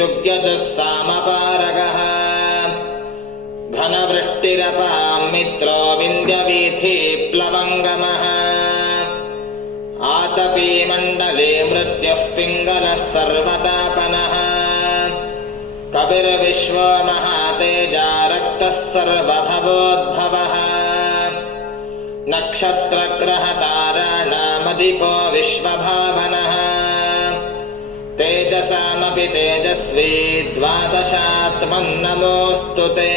ऋग्यतः सामपारगः घनवृष्टिरपां मित्रो विन्द्यवीथि प्लवङ्गमः आतपी मण्डले मृत्युः पिङ्गलः सर्वतापनः कविर्विश्वो महातेजा रक्तः सर्वभवोद्भवः नक्षत्रग्रहताराणामधिपो विश्वभावनः तेजसामपि तेजस्वी द्वादशात्मन्नमोऽस्तु ते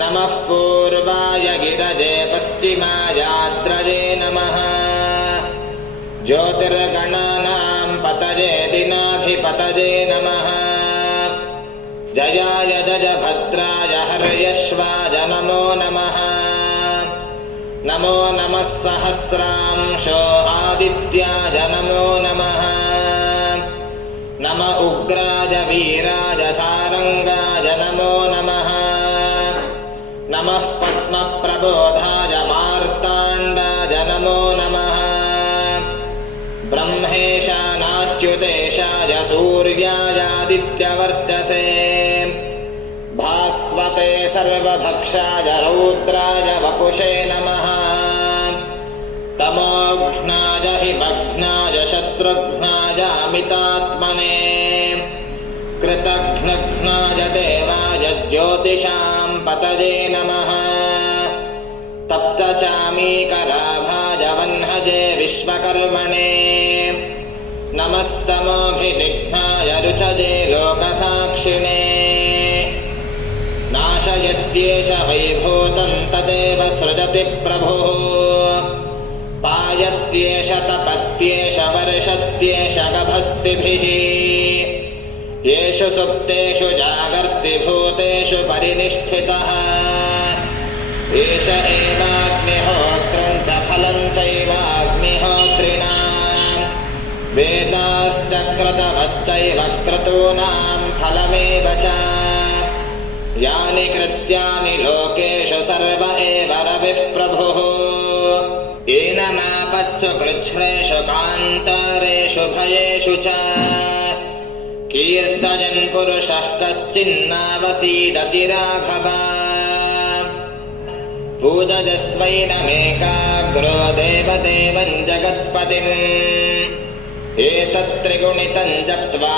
नमः पूर्वाय गिरजे पश्चिमायाद्रजे नमः ज्योतिर्गणानां पतये दिनाधिपतये नमः जयाय जयभद्राय हर्यश्वाय नमो नमः नमो नमः सहस्रांशो आदित्याय नमो नमः नम उग्राय वीराय सारंगाय नमो नमः नमः पद्मप्रबोधाय मार्ताण्डाय नमो नमः ब्रह्मेशानाच्युतेशाय सूर्यायादित्यवर्चसे भास्वते सर्वभक्षाय रौद्राय वपुषे नमः तमोघ्नाय हिमघ्नाय शत्रुघ्नाय अमितात्मने कृतघ्नघ्नाय देवाय ज्योतिषां पतये नमः तप्तचामीकराभाय वह्नजे विश्वकर्मणे नमस्तमोभिनिघ्नाय रुचजे लोकसाक्षिणे नाशयत्येष वैभूतं तदेव सृजति प्रभुः पायत्येष तपत्येष वर्षत्येष गभस्तिभिः येषु सुप्तेषु जागर्ति भूतेषु परिनिष्ठितः एष एवाग्निहोत्रं च फलं चैवाग्निहोत्रिणां वेदाश्च क्रतवश्चैव क्रतूनां फलमेव च यानि कृत्यानि लोकेषु सर्व एव रविः प्रभुः एनमापत्सु कृच्छ्रेषु कान्तरेषु भयेषु च कीर्तयन् पुरुषः कश्चिन्नावसीदति राघव पूजयस्वैनमेकाग्रो देवदेवं जगत्पतिम् एतत् त्रिगुणितं जप्त्वा